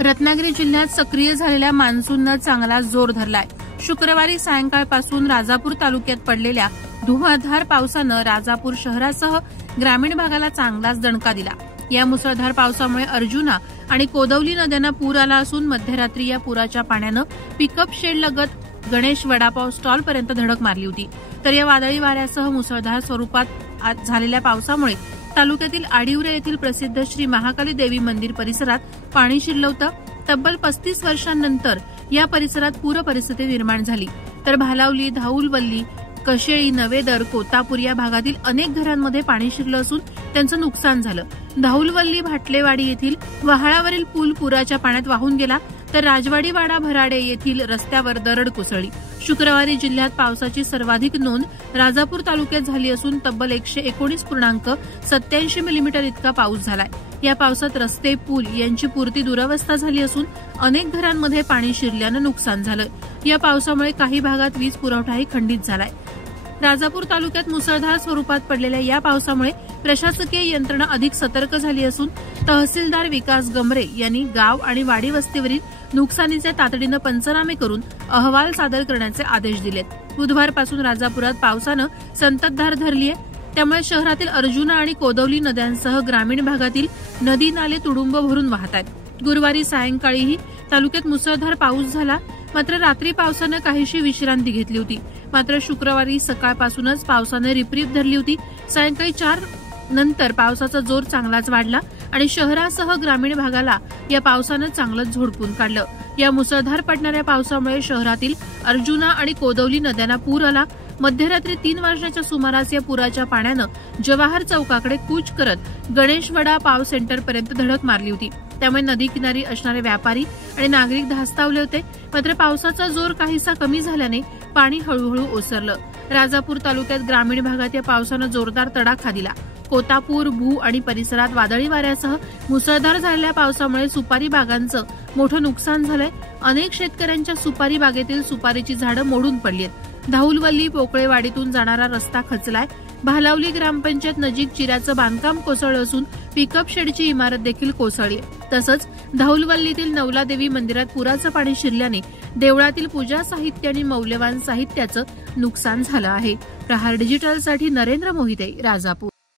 रत्नागिरी जिल्ह्यात सक्रिय झालेल्या मान्सूननं चांगला जोर धरलाय। शुक्रवारी सायंकाळपासून राजापूर तालुक्यात पडलेल्या धुवाधार पावसानं राजापूर शहरासह ग्रामीण भागाला चांगलाच दणका दिला। या मुसळधार पावसामुळे अर्जुना आणि कोदवली नद्यांना पूर आला असून मध्यरात्री या पुराच्या पाण्यानं पिकअप शेडलगत गणेश वडापाव स्टॉलपर्यंत धडक मारली होती। तर या वादळी वाऱ्यासह मुसळधार स्वरूपात झालेल्या पावसामुळे तालुक्यातील आडिवरे येथील प्रसिद्ध श्री महाकाली देवी मंदिर परिसरात पाणी शिरलं होतं। तब्बल 35 वर्षांनंतर या परिसरात पूर परिस्थिती निर्माण झाली। तर भालावली, धाऊलवल्ली, कशेळी, नवेदर, कोतापूर या भागातील अनेक घरांमध्ये पाणी शिरलं असून त्यांचं नुकसान झालं। धाऊलवल्ली भाटलेवाडी येथील वहाळावरील पूल पुराच्या पाण्यात वाहून गेला, तर राजवाडी वाडा भराडे येथील रस्त्यावर दरड कोसळली। शुक्रवारी जिल्ह्यात पावसाची सर्वाधिक नोंद राजापूर तालुक्यात झाली असून तब्बल 119.87 मिलीमीटर इतका पाऊस झालाय। या पावसात रस्ते, पूल यांची पुरती दुरवस्था झाली असून अनेक घरांमध्ये पाणी शिरल्यानं नुकसान झालं। या पावसामुळे काही भागात वीज पुरवठाही खंडित झालाय। राजापूर तालुक्यात मुसळधार स्वरूपात पडलेल्या या पावसामुळे प्रशासकीय यंत्रणा अधिक सतर्क झाली असून तहसीलदार विकास गमरे यांनी गाव आणि वाडी वस्तीवरील नुकसानीचे तातडीनं पंचनामे करून अहवाल सादर करण्याचे आदेश दिलेत। बुधवारपासून राजापुरात पावसानं संततधार धरली आहे, त्यामुळे शहरातील अर्जुना आणि कोदवली नद्यांसह ग्रामीण भागातील नदी नाले तुडुंब भरून वाहत आहेत। गुरुवारी सायंकाळीही तालुक्यात मुसळधार पाऊस झाला, मात्र रात्री पावसानं काहीशी विश्रांती घेतली होती। मात्र शुक्रवारी सकाळपासूनच पावसानं रिपरिप धरली होती। सायंकाळी 4 नंतर पावसाचा जोर चांगलाच वाढला आणि शहरासह ग्रामीण भागाला या पावसानं चांगलंच झोडपून काढलं। या मुसळधार पडणाऱ्या पावसामुळे शहरातील अर्जुना आणि कोदवली नद्यांना पूर आला। मध्यरात्री 3 वाजण्याच्या सुमारास या पुराच्या पाण्यानं जवाहर चौकाकडे कूच करत गणेश वडा पाव सेंटरपर्यंत धडक मारली होती। त्यामुळे नदी किनारी असणारे व्यापारी आणि नागरिक धास्तावले होते। मात्र पावसाचा जोर काहीसा कमी झाल्याने पाणी हळूहळू ओसरलं। राजापूर तालुक्यात ग्रामीण भागात या पावसानं जोरदार तडाखा दिला। कोतापूर, भू आणि परिसरात वादळी वाऱ्यासह मुसळधार झालेल्या पावसामुळे सुपारी बागांचं मोठं नुकसान झालंय। अनेक शेतकऱ्यांच्या सुपारी बागेतील सुपारीची झाडं मोडून पडली आहेत। धाऊलवल्ली पोकळेवाडीतून जाणारा रस्ता खचलाय। भालावली ग्रामपंचायत नजीक चिऱ्याचं बांधकाम कोसळलं असून पिकअप शेडची इमारत देखील कोसळली आहे। तसंच धाऊलवल्लीतील नवलादेवी मंदिरात पुराचं पाणी शिरल्याने देवळातील पूजा साहित्य आणि मौल्यवान साहित्याचं नुकसान झालं आहे। प्रहार डिजिटलसाठी नरेंद्र मोहिते, राजापूर।